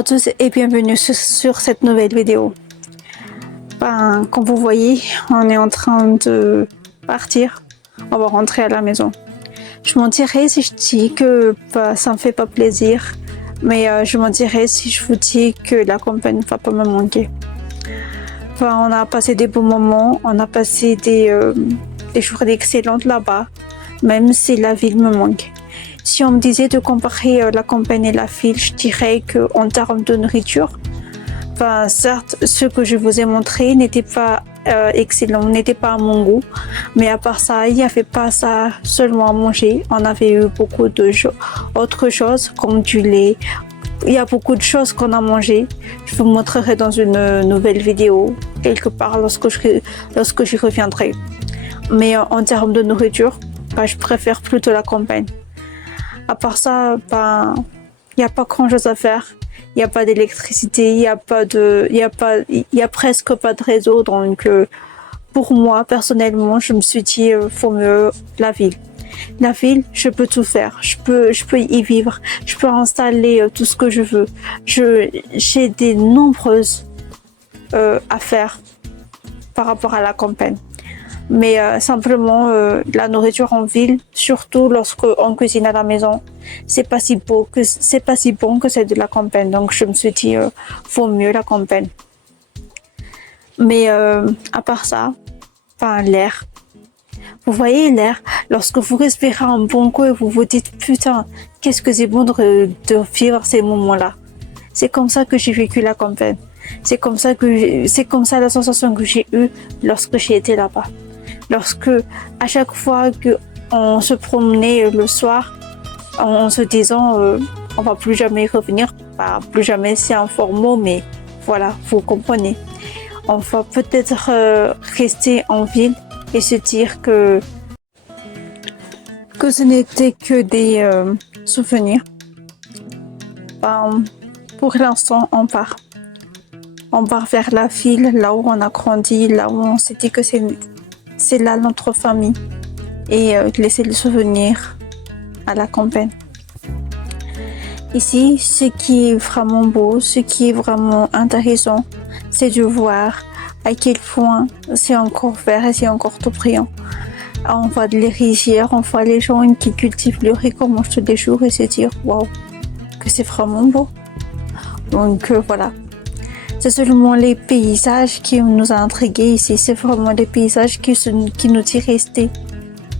à tous et bienvenue sur cette nouvelle vidéo. Comme vous voyez, on est en train de partir. On va rentrer à la maison. Je mentirais si je dis que ça me fait pas plaisir, mais je mentirais si je vous dis que la campagne ne va pas me manquer. On a passé des bons moments, on a passé des journées excellentes là-bas, même si la ville me manque. Si on me disait de comparer la campagne et la ville, je dirais qu'en termes de nourriture, certes, ce que je vous ai montré n'était pas excellent, n'était pas à mon goût, mais à part ça, il n'y avait pas ça seulement à manger. On avait eu beaucoup d'autres choses comme du lait. Il y a beaucoup de choses qu'on a mangé. Je vous montrerai dans une nouvelle vidéo quelque part lorsque j'y reviendrai. Mais en termes de nourriture, je préfère plutôt la campagne. À part ça, il n'y a pas grand chose à faire. Il n'y a pas d'électricité, il y a presque pas de réseau. Donc, pour moi, personnellement, je me suis dit, faut mieux la ville. La ville, je peux tout faire. Je peux y vivre. Je peux installer tout ce que je veux. J'ai des nombreuses affaires par rapport à la campagne. Mais simplement, la nourriture en ville, surtout lorsqu'on cuisine à la maison, c'est pas si bon que celle de la campagne. Donc je me suis dit, faut mieux la campagne. Mais à part ça, l'air. Vous voyez l'air, lorsque vous respirez un bon coup et vous vous dites, putain, qu'est-ce que c'est bon de vivre ces moments-là. C'est comme ça que j'ai vécu la campagne. C'est comme ça la sensation que j'ai eue lorsque j'ai été là-bas. Lorsque, à chaque fois qu'on se promenait le soir, en se disant on va plus jamais y revenir, plus jamais c'est un fort mot, mais voilà, vous comprenez. On va peut-être rester en ville et se dire que ce n'était que des souvenirs. Pour l'instant, on part. On part vers la ville, là où on a grandi, là où on s'est dit que c'est là notre famille, et laisser le souvenir à la campagne. Ici, ce qui est vraiment beau, ce qui est vraiment intéressant, c'est de voir à quel point c'est encore vert et c'est encore tout brillant. On voit les rizières, on voit les gens qui cultivent le riz comme tous les jours et se dire waouh, que c'est vraiment beau. Donc voilà. C'est seulement les paysages qui nous ont intrigués ici. C'est vraiment les paysages qui nous disent rester.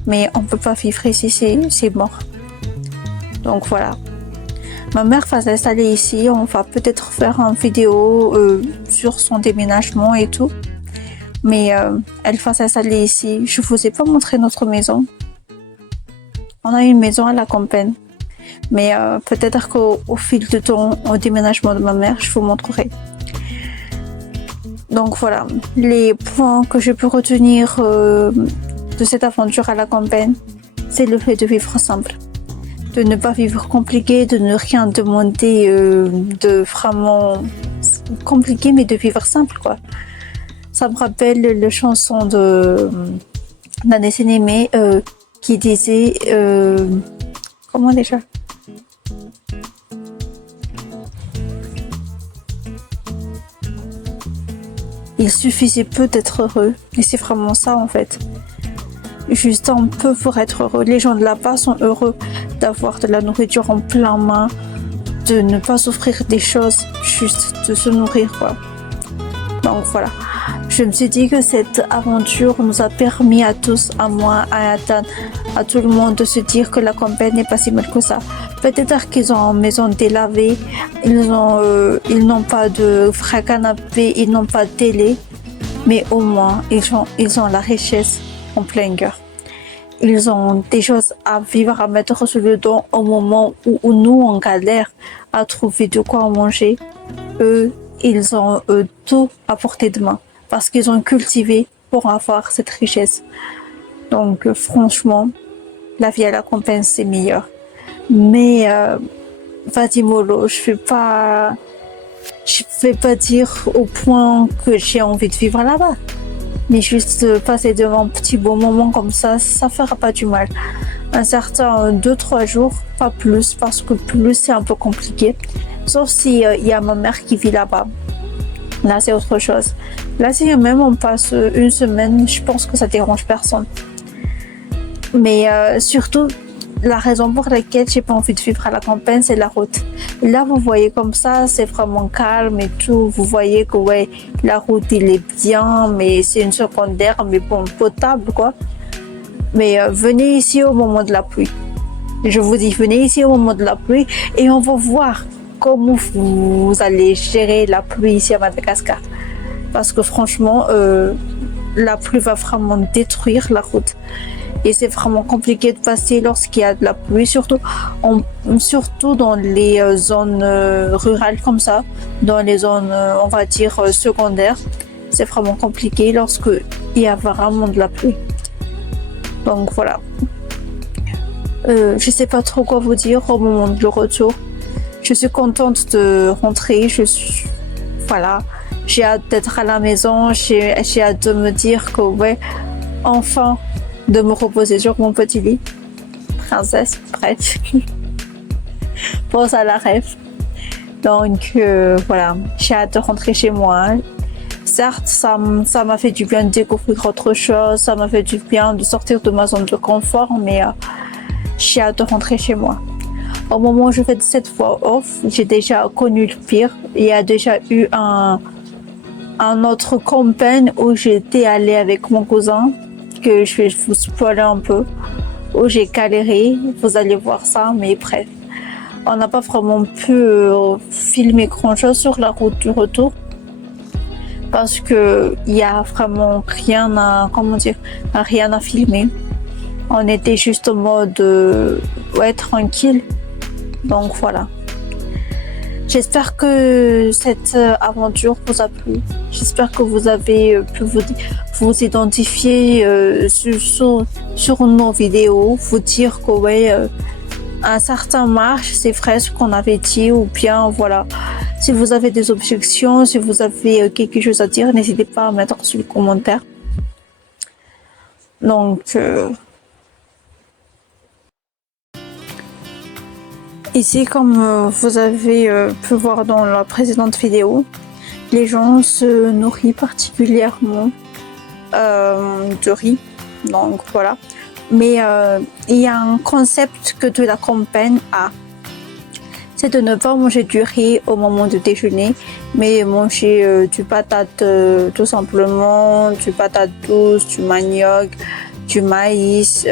Mais on ne peut pas vivre ici, c'est mort. Donc voilà. Ma mère va s'installer ici. On va peut-être faire une vidéo sur son déménagement et tout. Mais elle va s'installer ici. Je ne vous ai pas montré notre maison. On a une maison à la campagne. Mais peut-être qu'au fil du temps, au déménagement de ma mère, je vous montrerai. Donc voilà, les points que je peux retenir de cette aventure à la campagne, c'est le fait de vivre simple, de ne pas vivre compliqué, de ne rien demander de vraiment compliqué, mais de vivre simple, quoi. Ça me rappelle la chanson d'un dessin animé qui disait comment déjà? Il suffisait peu d'être heureux. Et c'est vraiment ça en fait. Juste un peu pour être heureux. Les gens de là-bas sont heureux d'avoir de la nourriture en plein main, de ne pas souffrir des choses, juste de se nourrir, quoi. Donc voilà. Je me suis dit que cette aventure nous a permis à tous, à moi, à Nathan, à tout le monde de se dire que la campagne n'est pas si mal que ça. Peut-être qu'ils ont une maison délavée, ils n'ont pas de vrai canapé, ils n'ont pas de télé, mais au moins ils ont la richesse en plein cœur. Ils ont des choses à vivre, à mettre sur le dos au moment où nous on galère à trouver de quoi manger. Eux, ils ont tout à portée de main parce qu'ils ont cultivé pour avoir cette richesse. Donc franchement, la vie à la campagne c'est meilleur. Mais vas-y mollo, je vais pas dire au point que j'ai envie de vivre là-bas. Mais juste passer devant un petit beau moment comme ça fera pas du mal. un certain 2-3 jours, pas plus, parce que plus c'est un peu compliqué. Sauf si il y a ma mère qui vit là-bas. Là, c'est autre chose. Là, si même on passe une semaine, je pense que ça dérange personne. Mais surtout, la raison pour laquelle j'ai pas envie de vivre à la campagne, c'est la route. Là, vous voyez comme ça, c'est vraiment calme et tout. Vous voyez que ouais, la route, il est bien, mais c'est une secondaire, mais bon, potable, quoi. Mais venez ici au moment de la pluie. Je vous dis, venez ici au moment de la pluie et on va voir comment vous allez gérer la pluie ici à Madagascar. Parce que franchement, la pluie va vraiment détruire la route. Et c'est vraiment compliqué de passer lorsqu'il y a de la pluie, surtout dans les zones rurales comme ça, dans les zones, on va dire, secondaires. C'est vraiment compliqué lorsqu'il y a vraiment de la pluie. Donc voilà. Je sais pas trop quoi vous dire au moment du retour. Je suis contente de rentrer. Voilà. J'ai hâte d'être à la maison. J'ai hâte de me dire que ouais, enfin, de me reposer sur mon petit lit. Princesse, prête. Pense à la rêve. Donc voilà, j'ai hâte de rentrer chez moi. Certes, ça m'a fait du bien de découvrir autre chose. Ça m'a fait du bien de sortir de ma zone de confort, mais j'ai hâte de rentrer chez moi. Au moment où je fais cette fois off, j'ai déjà connu le pire. Il y a déjà eu un autre campagne où j'étais allée avec mon cousin, que je vais vous spoiler un peu, où j'ai galéré. Vous allez voir ça, mais bref. On n'a pas vraiment pu filmer grand chose sur la route du retour. Parce que il y a vraiment rien à filmer. On était juste en mode ouais, tranquille. Donc voilà. J'espère que cette aventure vous a plu. J'espère que vous avez pu vous identifier sur nos vidéos, vous dire que ouais, un certain marche, c'est vrai ce qu'on avait dit, ou bien voilà. Si vous avez des objections, si vous avez quelque chose à dire, n'hésitez pas à mettre sur les commentaires. Donc ici, comme vous avez pu voir dans la précédente vidéo, les gens se nourrissent particulièrement de riz. Donc voilà. Mais il y a un concept que de la campagne a. C'est de ne pas manger du riz au moment de déjeuner, mais manger du patate tout simplement, du patate douce, du manioc, du maïs,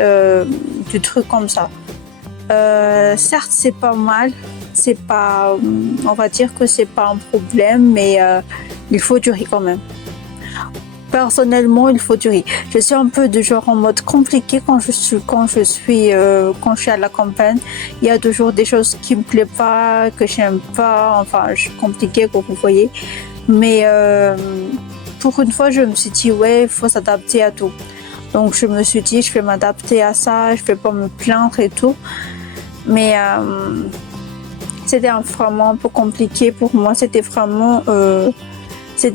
du truc comme ça. Certes, c'est pas mal, c'est pas, on va dire que c'est pas un problème, mais il faut du riz quand même. Personnellement, il faut du riz. Je suis un peu de genre en mode compliqué quand je suis à la campagne. Il y a toujours des choses qui me plaisent pas, que j'aime pas. Enfin, je suis compliquée, comme vous voyez. Mais pour une fois, je me suis dit ouais, il faut s'adapter à tout. Donc je me suis dit, je vais m'adapter à ça, je vais pas me plaindre et tout. Mais c'était vraiment un peu compliqué pour moi. C'était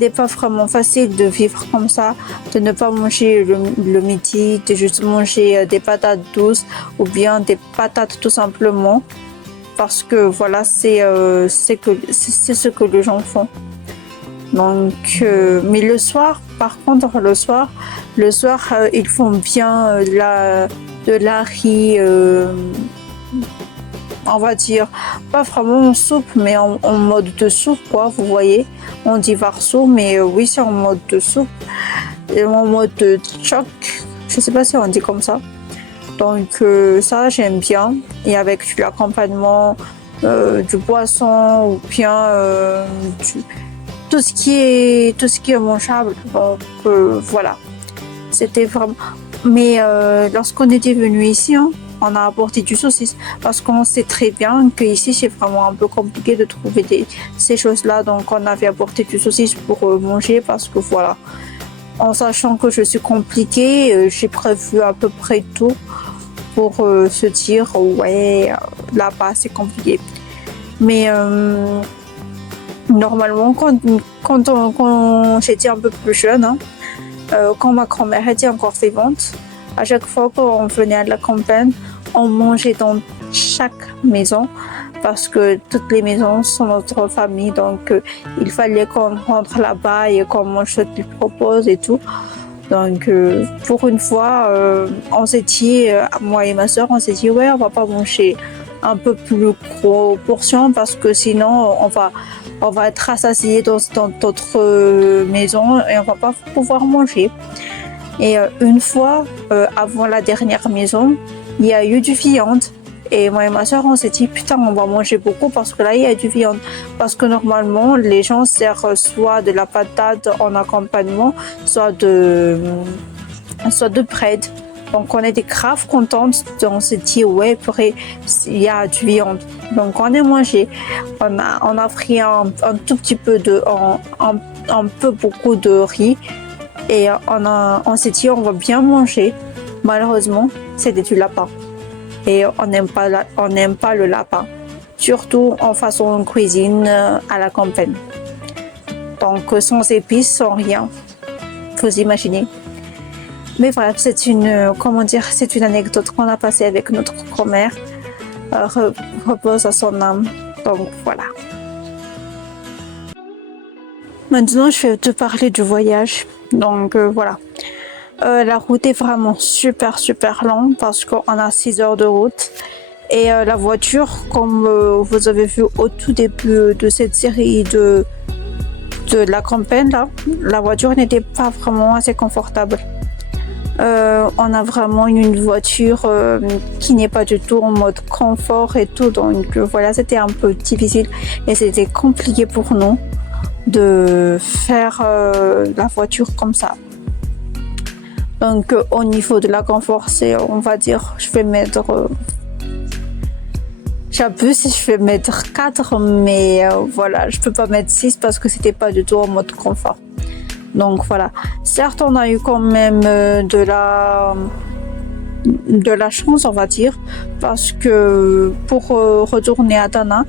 pas vraiment facile de vivre comme ça, de ne pas manger le midi, de juste manger des patates douces ou bien des patates tout simplement. Parce que voilà, c'est ce que les gens font. Donc, mais le soir, par contre, le soir, ils font bien de la riz, on va dire, pas vraiment en soupe, mais en mode de soupe, quoi, vous voyez. On dit varsou, mais oui, c'est en mode de soupe. Et en mode de tchok, je sais pas si on dit comme ça. Donc, ça, j'aime bien. Et avec de l'accompagnement, du poisson, ou bien tout ce qui est mangeable. Donc, voilà. C'était vraiment... Mais lorsqu'on était venu ici, hein, on a apporté du saucisse parce qu'on sait très bien qu'ici c'est vraiment un peu compliqué de trouver ces choses-là. Donc on avait apporté du saucisse pour manger parce que voilà, en sachant que je suis compliquée, j'ai prévu à peu près tout pour se dire ouais, là-bas c'est compliqué. Mais normalement quand j'étais un peu plus jeune, hein, quand ma grand-mère était encore vivante, à chaque fois qu'on venait à la campagne, on mangeait dans chaque maison parce que toutes les maisons sont notre famille, donc il fallait qu'on rentre là-bas et qu'on mange ce qu'ils proposent et tout. Donc pour une fois, on s'est dit, moi et ma soeur, on s'est dit ouais, on va pas manger un peu plus gros portion parce que sinon on va être rassasié dans notre maison et on va pas pouvoir manger. Et une fois, avant la dernière maison, il y a eu du viande. Et moi et ma soeur, on s'est dit, putain, on va manger beaucoup parce que là, il y a du viande. Parce que normalement, les gens servent soit de la patate en accompagnement, soit de bread. Donc, on était grave contentes. On s'est dit, ouais, purée, il y a du viande. Donc, on a mangé. On a pris un tout petit peu un peu beaucoup de riz. Et on s'est dit, on va bien manger. Malheureusement, c'était du lapin. Et on n'aime pas le lapin, surtout en façon cuisine à la campagne. Donc sans épices, sans rien, vous imaginez. Mais bref, c'est une anecdote qu'on a passée avec notre grand-mère. Repose à son âme. Donc voilà. Maintenant, je vais te parler du voyage. Donc voilà. La route est vraiment super longue parce qu'on a 6 heures de route. Et la voiture, comme vous avez vu au tout début de cette série de la campagne, là, la voiture n'était pas vraiment assez confortable. On a vraiment une voiture qui n'est pas du tout en mode confort et tout. Donc voilà, c'était un peu difficile et c'était compliqué pour nous de faire la voiture comme ça. Donc au niveau de la confort, c'est, on va dire, je vais mettre, j'abuse si je vais mettre 4, mais voilà, je peux pas mettre 6 parce que c'était pas du tout en mode confort. Donc voilà, certes on a eu quand même de la chance, on va dire, parce que pour retourner à Dana,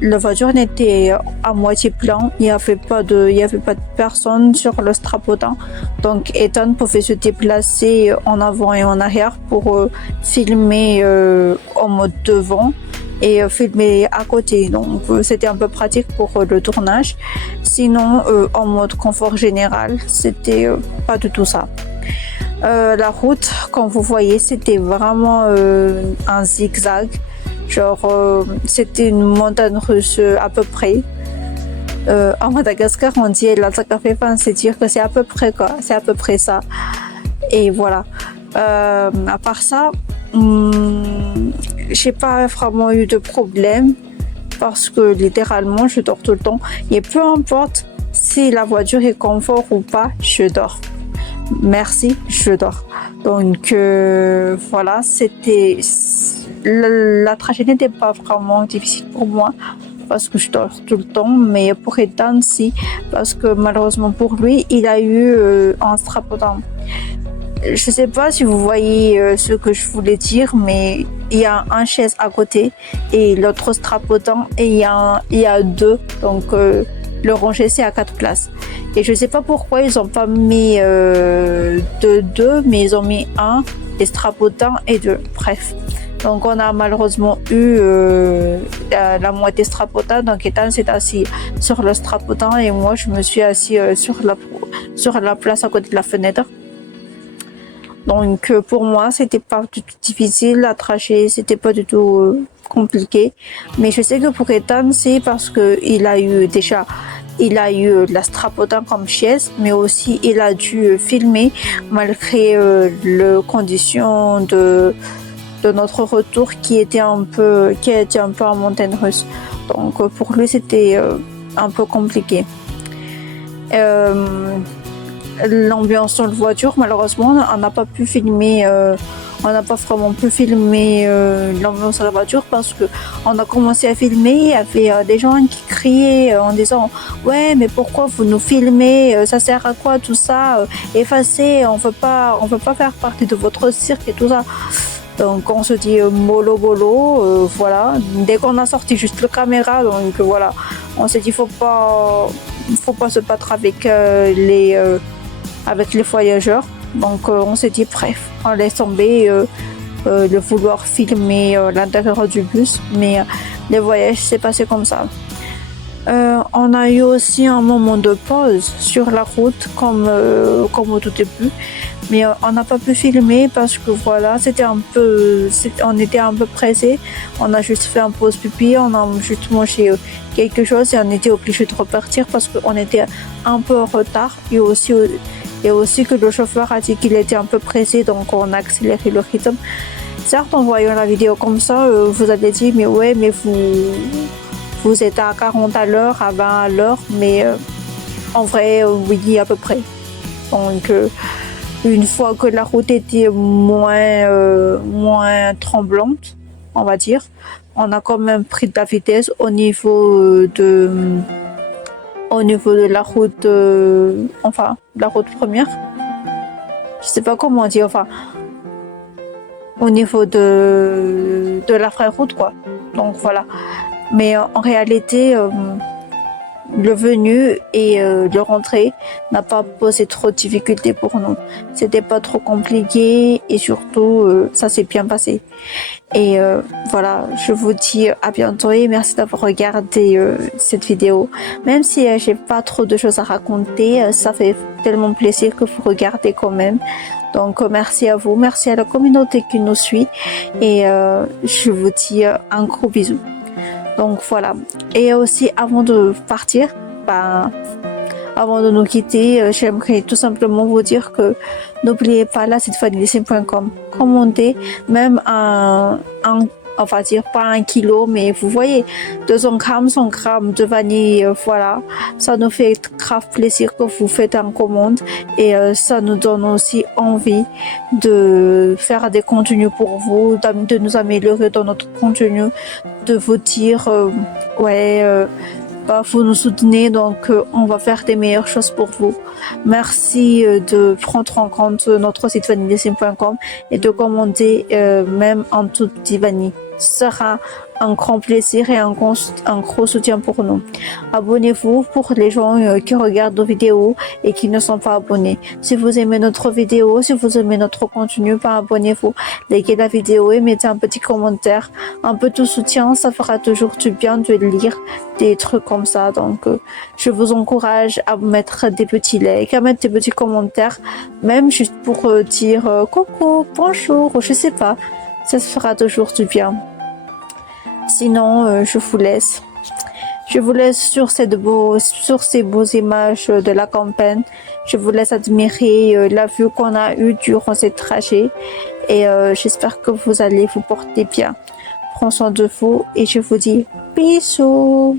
la voiture n'était à moitié pleine, il n'y avait pas de personne sur le strapotin, donc Ethan pouvait se déplacer en avant et en arrière pour filmer en mode devant et filmer à côté, donc c'était un peu pratique pour le tournage. Sinon en mode confort général, c'était pas du tout ça. La route, comme vous voyez, c'était vraiment un zigzag. Genre, c'était une montagne russe à peu près. En Madagascar, on dit la Takafefan, c'est dire que c'est à peu près quoi, c'est à peu près ça. Et voilà. À part ça, j'ai pas vraiment eu de problème parce que littéralement, je dors tout le temps. Et peu importe si la voiture est confort ou pas, je dors. Merci, je dors. Donc voilà, c'était la tragédie n'était pas vraiment difficile pour moi parce que je dors tout le temps, mais pour Ethan, si, parce que malheureusement pour lui, il a eu un strapotin. Je sais pas si vous voyez ce que je voulais dire, mais il y a un chaise à côté et l'autre strapotin et il y a 2, donc le rangé c'est à 4 places. Et je sais pas pourquoi ils ont pas mis 2, mais ils ont mis 1, et strapotin et 2. Bref. Donc on a malheureusement eu la moitié strapotin, donc Ethan s'est assis sur le strapotin et moi je me suis assis sur la place à côté de la fenêtre. Donc pour moi c'était pas du tout difficile, la trachée c'était pas du tout compliqué, mais je sais que pour Ethan c'est parce que il a eu la strapotin comme chaise, mais aussi il a dû filmer malgré les conditions de notre retour qui était un peu en montagne russe. Donc pour lui c'était un peu compliqué. L'ambiance dans la voiture, malheureusement, on n'a pas pu filmer, on n'a pas vraiment pu filmer l'ambiance de la voiture parce que on a commencé à filmer, il y avait des gens qui criaient en disant ouais mais pourquoi vous nous filmez, ça sert à quoi tout ça, effacez, on veut pas faire partie de votre cirque et tout ça. Donc on se dit mollo bolo, voilà. Dès qu'on a sorti juste la caméra, donc voilà, on s'est dit faut pas se battre avec les voyageurs. Donc on s'est dit bref, on laisse tomber, de vouloir filmer l'intérieur du bus, mais le voyage s'est passé comme ça. On a eu aussi un moment de pause sur la route comme au tout début, mais on n'a pas pu filmer parce que voilà, on était un peu pressé. On a juste fait un pause pipi, on a juste mangé quelque chose et on était obligé de repartir parce qu'on était un peu en retard et aussi que le chauffeur a dit qu'il était un peu pressé, donc on a accéléré le rythme. Certes, en voyant la vidéo comme ça, vous allez dire mais ouais, mais vous êtes à 40 à l'heure, à 20 à l'heure, mais en vrai, oui, à peu près. Donc, une fois que la route était moins tremblante, on va dire, on a quand même pris de la vitesse au niveau de la route, enfin, la route première. Je sais pas comment dire, enfin, au niveau de la vraie route, quoi. Donc, voilà. Mais en réalité, le venu et le rentrée n'a pas posé trop de difficultés pour nous. C'était pas trop compliqué et surtout, ça s'est bien passé. Et voilà, je vous dis à bientôt et merci d'avoir regardé cette vidéo. Même si j'ai pas trop de choses à raconter, ça fait tellement plaisir que vous regardez quand même. Donc merci à vous, merci à la communauté qui nous suit et je vous dis un gros bisou. Donc voilà. Et aussi avant de partir, avant de nous quitter, j'aimerais tout simplement vous dire que n'oubliez pas la site vanillissim.com. Commandez même on va dire pas 1 kilo, mais vous voyez, 200 grammes, 100 grammes de vanille, voilà. Ça nous fait grave plaisir que vous faites en commande et ça nous donne aussi envie de faire des contenus pour vous, de nous améliorer dans notre contenu, de vous dire, vous nous soutenez, donc on va faire des meilleures choses pour vous. Merci de prendre en compte notre site vanillissim.com et de commander même en toute petite vanille. Ce sera un grand plaisir et un gros soutien pour nous. Abonnez-vous pour les gens qui regardent nos vidéos et qui ne sont pas abonnés. Si vous aimez notre vidéo, si vous aimez notre contenu, abonnez-vous, likez la vidéo et mettez un petit commentaire. Un peu de soutien, ça fera toujours du bien de lire des trucs comme ça. Donc, je vous encourage à mettre des petits likes, à mettre des petits commentaires, même juste pour dire coucou, bonjour, je sais pas. Ça fera toujours du bien. Sinon, je vous laisse. Je vous laisse sur ces beaux images de la campagne. Je vous laisse admirer la vue qu'on a eue durant ce trajet. Et j'espère que vous allez vous porter bien. Prends soin de vous et je vous dis bisous.